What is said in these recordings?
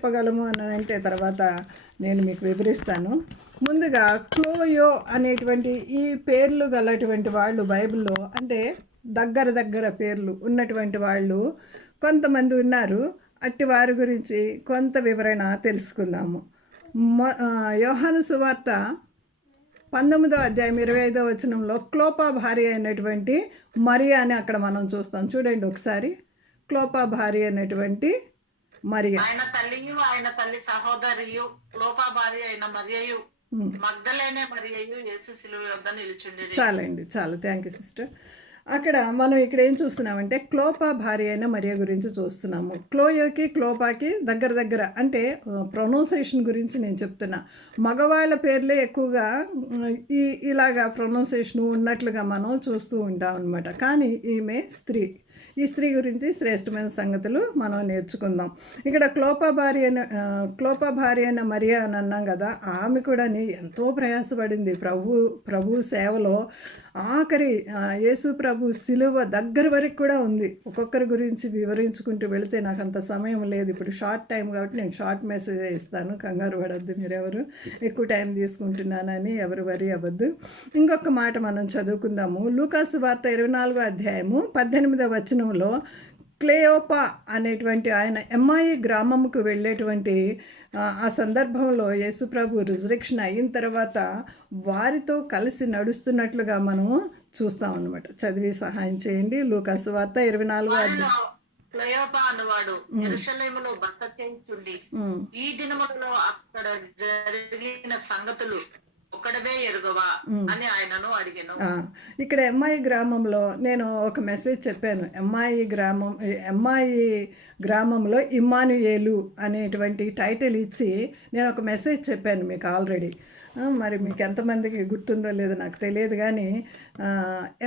చెప్పగలము అని అంటే తర్వాత నేను మీకు వివరిస్తాను. ముందుగా క్లోయో అనేటువంటి ఈ పేర్లు గలటువంటి వాళ్ళు బైబిల్లో అంటే దగ్గర పేర్లు ఉన్నటువంటి వాళ్ళు కొంతమంది ఉన్నారు. అట్టి వారి గురించి కొంత వివరణ తెలుసుకుందాము. యోహాను సువార్త 19వ అధ్యాయం 25వ వచనంలో క్లోపా భార్య అయినటువంటి మరియా అని అక్కడ మనం చూస్తాం. చూడండి ఒకసారి. క్లోపా భార్య అయినటువంటి మరియా, ఆయన తల్లియు ఆయన తల్లి సహోదరియు క్లోపా భార్య అయిన మరియయు మగ్దలేనే మరియయు యేసు శిలువ వద్ద నిలుచుండిరి. చాలండి, చాలు. Thank you sister. అక్కడ మనం ఇక్కడ ఏం చూస్తున్నామంటే క్లోపా భార్య అయిన మరియా గురించి చూస్తున్నాము. క్లోయోకి క్లోపాకి దగ్గర అంటే ప్రొనౌన్సియేషన్ గురించి నేను చెప్తున్నా. మగవాళ్ళ పేర్లే ఎక్కువగా ఇలాగా ప్రొనౌన్సియేషన్ ఉన్నట్లుగా మనం చూస్తూ ఉంటాం అనమాట. కానీ ఈమె స్త్రీ. ఈ స్త్రీ గురించి శ్రేష్టమైన సంగతులు మనం నేర్చుకుందాం. ఇక్కడ క్లోపా భార్య అయిన మరియా అని అన్నాం కదా. ఆమె కూడా ఎంతో ప్రయాసపడింది ప్రభు సేవలో. ఆఖరి యేసు ప్రభు శిలువ దగ్గర వరకు కూడా ఉంది. ఒక్కొక్కరి గురించి వివరించుకుంటూ వెళితే నాకు అంత సమయం లేదు. ఇప్పుడు షార్ట్ టైం కాబట్టి నేను షార్ట్ మెసేజ్ ఇస్తాను. కంగారు పడద్దు మీరెవరు, ఎక్కువ టైం తీసుకుంటున్నానని ఎవరు వరి అవ్వద్దు. ఇంకొక మాట మనం చదువుకుందాము. లూకాసు వార్త 24వ అధ్యాయము 18వ వచనంలో క్లేయోపా అనేటువంటి ఆయన ఎమ్మాయి గ్రామంకు వెళ్ళేటువంటి ఆ సందర్భంలో యేసుప్రభు రిజరెక్షన్ అయిన తర్వాత వారితో కలిసి నడుస్తున్నట్లుగా మనము చూస్తాం అన్నమాట. చదివి సహాయం చేయండి. లూకాసు వార్త 24వ అధ్యాయం. క్లయోపా అనువాడు యెరూషలేములో బస చేయుచుండి ఈ దినములలో అక్కడ జరిగిన సంగతులు ఒకడవే ఎరుగవా అని ఆయనను అడిగాను. ఇక్కడ ఎమ్మాయి గ్రామంలో నేను ఒక మెసేజ్ చెప్పాను. ఎమ్మాయి గ్రామంలో ఇమ్మానుయేలు అనేటువంటి టైటిల్ ఇచ్చి నేను ఒక మెసేజ్ చెప్పాను మీకు ఆల్రెడీ. మరి మీకు ఎంతమందికి గుర్తుందో లేదో నాకు తెలియదు. కానీ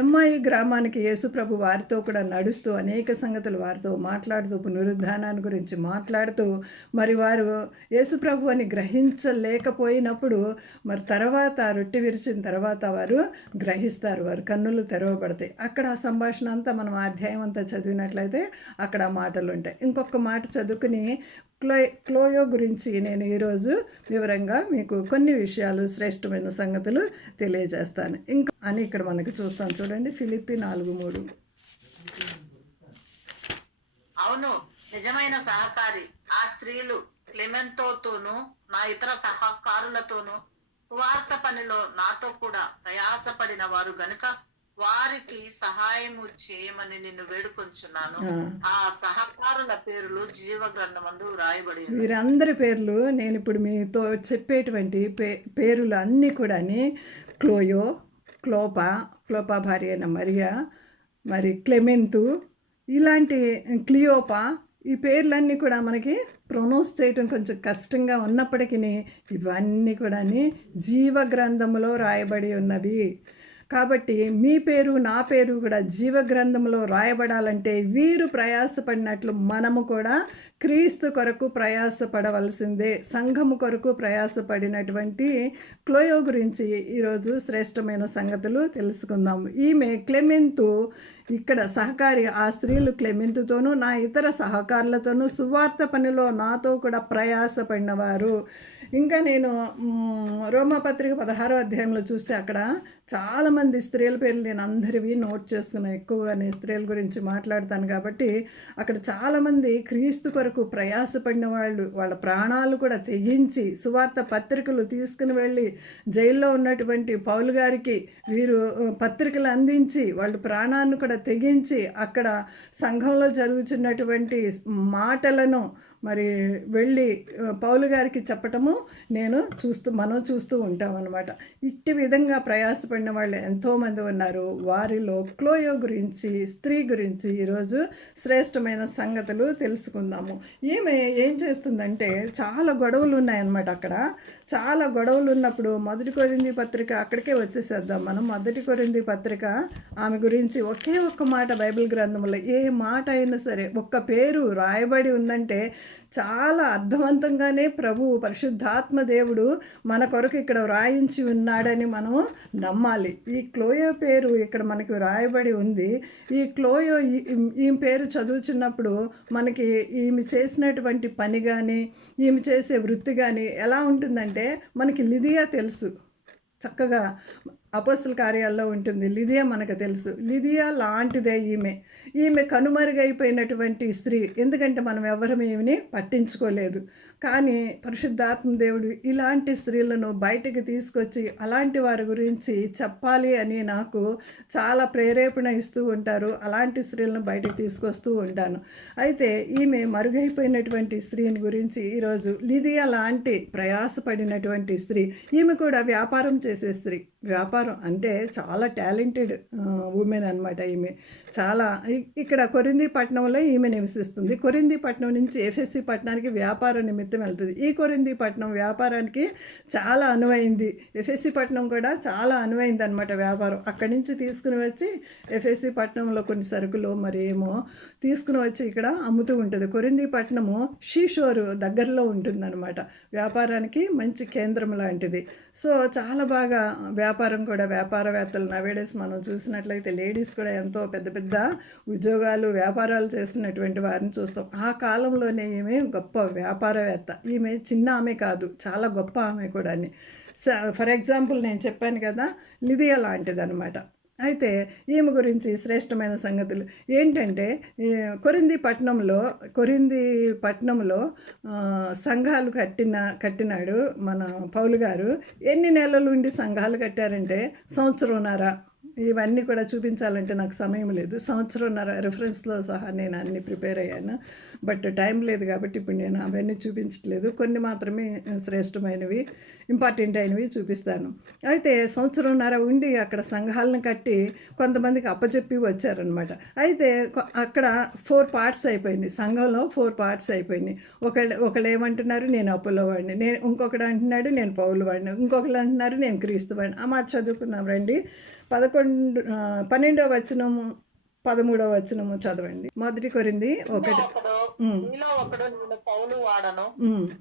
ఎమ్మాయి గ్రామానికి యేసుప్రభు వారితో కూడా నడుస్తూ అనేక సంగతులు వారితో మాట్లాడుతూ పునరుద్ధానాన్ని గురించి మాట్లాడుతూ మరి వారు యేసుప్రభు అని గ్రహించలేకపోయినప్పుడు మరి తర్వాత రొట్టె విరిచిన తర్వాత వారు గ్రహిస్తారు. వారు కన్నులు తెరవబడతాయి. అక్కడ ఆ సంభాషణ అంతా మనం అధ్యాయం అంతా చదివినట్లయితే అక్కడ ఆ మాటలు ఉంటాయి. ఇంకొక మాట చదువుకుని క్లోయో గురించి నేను ఈరోజు వివరంగా మీకు కొన్ని విషయాలు శ్రేష్టమైన సంగతులు తెలియజేస్తాను. ఇంకా అని ఇక్కడ మనకి చూస్తాం. చూడండి, ఫిలిప్పీ 4:3. అవును, నిజమైన సహకారి ఆ స్త్రీలు క్లెమెంతోతోనూ నా ఇతర సహకారులతోనూ సువార్త పనిలో నాతో కూడా ప్రయాసపడిన వారు గనుక వారికి సహాయము చేయమని నిన్ను వేడుకొంచున్నాను. ఆ సహకారుల పేర్లు జీవ గ్రంథమందు రాయబడి. వీరందరి పేర్లు నేను ఇప్పుడు మీతో చెప్పేటువంటి పేర్లు అన్నీ కూడా క్లోయో, క్లోపా భార్య అయిన మరియా, మరి క్లెమెంతు, ఇలాంటి క్లియోపా, ఈ పేర్లన్నీ కూడా మనకి ప్రొనౌన్స్ చేయటం కొంచెం కష్టంగా ఉన్నప్పటికీ ఇవన్నీ కూడా జీవ గ్రంథములో రాయబడి ఉన్నవి. కాబట్టి మీ పేరు నా పేరు కూడా జీవ గ్రంథంలో రాయబడాలంటే వీరు ప్రయాసపడినట్లు మనము కూడా క్రీస్తు కొరకు ప్రయాసపడవలసిందే. సంఘము కొరకు ప్రయాసపడినటువంటి క్లోయో గురించి ఈరోజు శ్రేష్టమైన సంగతులు తెలుసుకుందాము. ఈమె క్లెమెంతు ఇక్కడ సహకారి. ఆ స్త్రీలు క్లెమెంతుతోనూ నా ఇతర సహకారులతోనూ సువార్త పనిలో నాతో కూడా ప్రయాసపడినవారు. ఇంకా నేను రోమాపత్రిక 16వ అధ్యాయంలో చూస్తే అక్కడ చాలామంది స్త్రీల పేర్లు నేను అందరివి నోట్ చేస్తున్నాను. ఎక్కువగా నేను స్త్రీల గురించి మాట్లాడతాను కాబట్టి అక్కడ చాలామంది క్రీస్తు కొరకు ప్రయాసపడిన వాళ్ళు, వాళ్ళ ప్రాణాలు కూడా తెగించి సువార్త పత్రికలు తీసుకుని వెళ్ళి జైల్లో ఉన్నటువంటి పౌలు గారికి వీరు పత్రికలు అందించి వాళ్ళ ప్రాణాన్ని కూడా తెగించి అక్కడ సంఘంలో జరుగుతున్నటువంటి మాటలను మరి వెళ్ళి పౌలు గారికి చెప్పటము మనం చూస్తూ ఉంటాం అన్నమాట. ఇట్టి విధంగా ప్రయాసపడిన వాళ్ళు ఎంతోమంది ఉన్నారు. వారిలో క్లోయో గురించి, స్త్రీ గురించి ఈరోజు శ్రేష్టమైన సంగతులు తెలుసుకుందాము. ఈమె ఏం చేస్తుందంటే చాలా గొడవలు ఉన్నాయన్నమాట. అక్కడ చాలా గొడవలు ఉన్నప్పుడు 1 కొరింథీ పత్రిక అక్కడికే వచ్చేసేద్దాం మనం. 1 కొరింథీ పత్రిక ఆమె గురించి ఒకే ఒక్క మాట బైబిల్ గ్రంథంలో ఏ మాట అయినా సరే ఒక్క పేరు రాయబడి ఉందంటే చాలా అర్థవంతంగానే ప్రభువు పరిశుద్ధాత్మ దేవుడు మన కొరకు ఇక్కడ వ్రాయించి ఉన్నాడని మనము నమ్మాలి. ఈ క్లోయో పేరు ఇక్కడ మనకి వ్రాయబడి ఉంది. ఈ క్లోయో ఈమె పేరు చదువుతున్నప్పుడు మనకి ఈమె చేసినటువంటి పని కానీ ఈమె చేసే వృత్తి కానీ ఎలా ఉంటుందంటే, మనకి లిదియా తెలుసు, చక్కగా అపోస్తల కార్యాల్లో ఉంటుంది. లిదియా మనకు తెలుసు. లిదియా లాంటిదే ఈమె కనుమరుగైపోయినటువంటి స్త్రీ. ఎందుకంటే మనం ఎవరం ఈమెని పట్టించుకోలేదు. కానీ పరిశుద్ధాత్మ దేవుడు ఇలాంటి స్త్రీలను బయటికి తీసుకొచ్చి అలాంటి వారి గురించి చెప్పాలి అని నాకు చాలా ప్రేరేపణ ఇస్తూ ఉంటారు. అలాంటి స్త్రీలను బయటికి తీసుకొస్తూ ఉంటాను. అయితే ఈమె మరుగైపోయినటువంటి స్త్రీని గురించి ఈరోజు లిదియా లాంటి ప్రయాసపడినటువంటి స్త్రీ, ఈమె కూడా వ్యాపారం చేసే స్త్రీ. వ్యాపారం అంటే చాలా టాలెంటెడ్ ఉమెన్ అనమాట. ఈమె చాలా ఇక్కడ కొరింథీ పట్టణంలో ఈమె నివసిస్తుంది. కొరింథీ పట్టణం నుంచి ఎఫెసీ పట్టణానికి వ్యాపార నిమిత్తం వెళ్తుంది. ఈ కొరింథీ పట్టణం వ్యాపారానికి చాలా అనువైంది. ఎఫెసీ పట్టణం కూడా చాలా అనువైంది అనమాట వ్యాపారం. అక్కడి నుంచి తీసుకుని వచ్చి ఎఫెసీ పట్టణంలో కొన్ని సరుకులు మరి ఏమో తీసుకుని వచ్చి ఇక్కడ అమ్ముతూ ఉంటుంది. కొరింథీ పట్టణము షీషోరు దగ్గరలో ఉంటుందన్నమాట. వ్యాపారానికి మంచి కేంద్రం లాంటిది. సో చాలా బాగా వ్యాపారం కూడా, వ్యాపారవేత్తలు నవేడేస్ మనం చూసినట్లయితే లేడీస్ కూడా ఎంతో పెద్ద పెద్ద ఉద్యోగాలు వ్యాపారాలు చేస్తున్నటువంటి వారిని చూస్తాం. ఆ కాలంలోనే ఈమె గొప్ప వ్యాపారవేత్త. ఈమె చిన్న ఆమె కాదు, చాలా గొప్ప ఆమె కూడా. ఫర్ ఎగ్జాంపుల్ నేను చెప్పాను కదా, లిదియా లాంటిదనమాట. అయితే ఈమె గురించి శ్రేష్టమైన సంగతులు ఏంటంటే, కొరింథీ పట్టణంలో సంఘాలు కట్టినాడు మన పౌలు గారు. ఎన్ని నెలలు ఉండి సంఘాలు కట్టారంటే సంవత్సరంన్నర. ఇవన్నీ కూడా చూపించాలంటే నాకు సమయం లేదు. సంవత్సరంన్నర రిఫరెన్స్లో సహా నేను అన్ని ప్రిపేర్ అయ్యాను. బట్ టైం లేదు కాబట్టి ఇప్పుడు నేను అవన్నీ చూపించట్లేదు. కొన్ని మాత్రమే శ్రేష్టమైనవి, ఇంపార్టెంట్ అయినవి చూపిస్తాను. అయితే సంవత్సరంన్నర ఉండి అక్కడ సంఘాలను కట్టి కొంతమందికి అప్పచెప్పి వచ్చారనమాట. అయితే అక్కడ 4 పార్ట్స్ అయిపోయింది. సంఘంలో 4 పార్ట్స్ అయిపోయినాయి. ఒకళ్ళు ఏమంటున్నారు, నేను అపోలో వాడిని, ఇంకొకడు అంటున్నాడు నేను పౌలు వాడిని, ఇంకొకళ్ళు అంటున్నారు నేను క్రీస్తు వాడిని. ఆ మాట చదువుకుందాం రండి. 12వ వచనము 13వ వచనము చదవండి. మొదటి కొరింథీ 1. మీలో ఒకడు నేను పౌలు వాడను,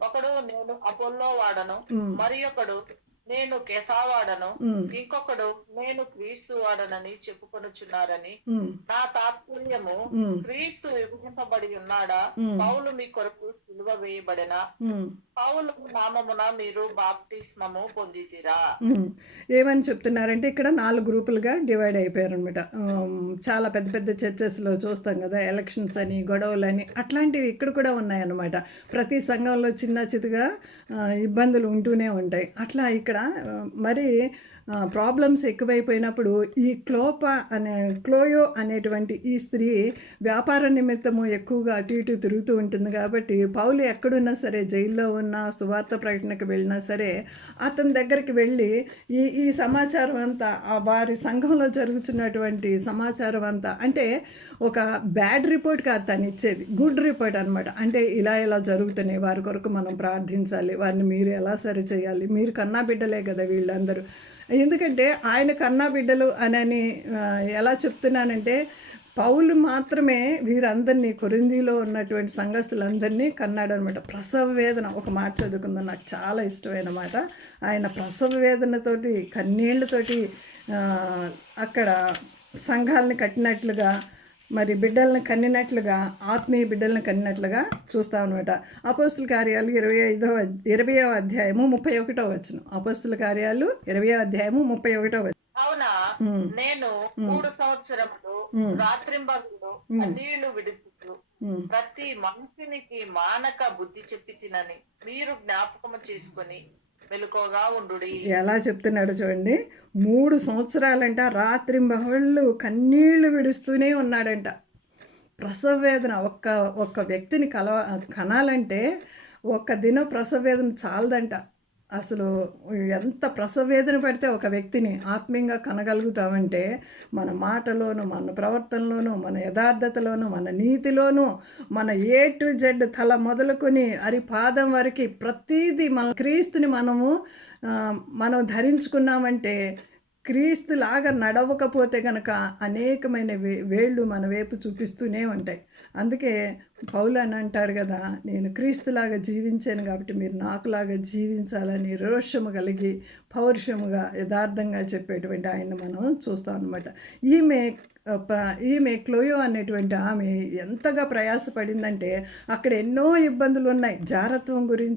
ఒకడు నేను అపోల్లో వాడను, మరి ఒకడు నేను కేఫా వాడను, ఇంకొకడు నేను క్రీస్తు వాడనని చెప్పుకొనుచున్నారని. నా తాత్పర్యము, క్రీస్తు విభజింపబడి ఉన్నాడా? పౌలు మీ కొరకు సిలువ వేయబడిన పౌలు నామమున మీరు బాప్తిస్మము పొందితిరా? ఏమని చెప్తున్నారంటే, ఇక్కడ 4 గ్రూపులుగా డివైడ్ అయిపోయారు అనమాట. చాలా పెద్ద పెద్ద చర్చెస్లో చూస్తాం కదా, ఎలక్షన్స్ అని, గొడవలని, అట్లాంటివి ఇక్కడ కూడా ఉన్నాయన్నమాట. ప్రతి సంఘంలో చిన్న చితగా ఇబ్బందులు ఉంటూనే ఉంటాయి. అట్లా ఇక్కడ మరి ప్రాబ్లమ్స్ ఎక్కువైపోయినప్పుడు ఈ క్లోయో అనేటువంటి ఈ స్త్రీ వ్యాపార నిమిత్తము ఎక్కువగా అటు ఇటు తిరుగుతూ ఉంటుంది. కాబట్టి పౌలు ఎక్కడున్నా సరే, జైల్లో ఉన్నా, సువార్త ప్రకటనకు వెళ్ళినా సరే, అతని దగ్గరికి వెళ్ళి ఈ సమాచారం అంతా, వారి సంఘంలో జరుగుతున్నటువంటి సమాచారం అంతా, అంటే ఒక బ్యాడ్ రిపోర్ట్ కాదు తను ఇచ్చేది, గుడ్ రిపోర్ట్ అనమాట. అంటే ఇలా జరుగుతున్నాయి, వారి కొరకు మనం ప్రార్థించాలి, వారిని మీరు ఎలా సరి చేయాలి, మీరు కన్నా బిడ్డలే కదా వీళ్ళందరూ. ఎందుకంటే ఆయన కన్నా బిడ్డలు అని ఎలా చెప్తున్నానంటే, పౌలు మాత్రమే వీరందరినీ, కొరింథీలో ఉన్నటువంటి సంఘస్థులందరినీ కన్నాడు అనమాట. ప్రసవ వేదన, ఒక మాట చదువుకుందాం, నాకు చాలా ఇష్టమైన మాట. ఆయన ప్రసవ వేదనతోటి, కన్నీళ్లతోటి అక్కడ సంఘాలను కట్టినట్లుగా, మరి బిడ్డలను కన్నినట్లుగా, ఆత్మీయ బిడ్డలను కన్నినట్లుగా చూస్తాం అనమాట. అపోస్తుల కార్యాలు 20వ అధ్యాయము 31వ వచనం. అపోస్తుల కార్యాలు 20వ అధ్యాయము 31వ వచనం. అవునా, నేను 3 సంవత్సరములు రాత్రింబగళ్ళు కన్నీళ్లు విడుచుచు ప్రతి మనుషునికి మానక బుద్ధి చెప్పి తినని మీరు జ్ఞాపకము చేసుకొని మెలకువగా ఉండుడి. ఎలా చెప్తున్నాడు చూడండి. 3 సంవత్సరాలంట రాత్రింబహళ్ళు కన్నీళ్లు విడుస్తూనే ఉన్నాడంట. ప్రసవ వేదన, ఒక్క వ్యక్తిని కనాలంటే ఒక్క దినం ప్రసవ వేదన చాలదంట. అసలు ఎంత ప్రసవ వేదన పడితే ఒక వ్యక్తిని ఆత్మీయంగా కనగలుగుతామంటే, మన మాటలోను, మన ప్రవర్తనలోను, మన యథార్థతలోను, మన నీతిలోను, మన A to Z తల మొదలుకొని పాదం వరకు ప్రతీది మన క్రీస్తుని మనం ధరించుకున్నామంటే క్రీస్తులాగా నడవకపోతే గనక అనేకమైన వేళ్ళు మన వైపు చూపిస్తూనే ఉంటాయి. అందుకే పౌలు అని అంటారు కదా, నేను క్రీస్తులాగా జీవించాను కాబట్టి మీరు నాకులాగా జీవించాలని రోషము కలిగి పౌరుషముగా యథార్థంగా చెప్పేటువంటి ఆయన్ని మనం చూస్తాం అన్నమాట. ఈమె క్లోయో అనేటువంటి ఆమె ఎంతగా ప్రయాసపడిందంటే అక్కడ ఎన్నో ఇబ్బందులు ఉన్నాయి. జారత్వం గురించి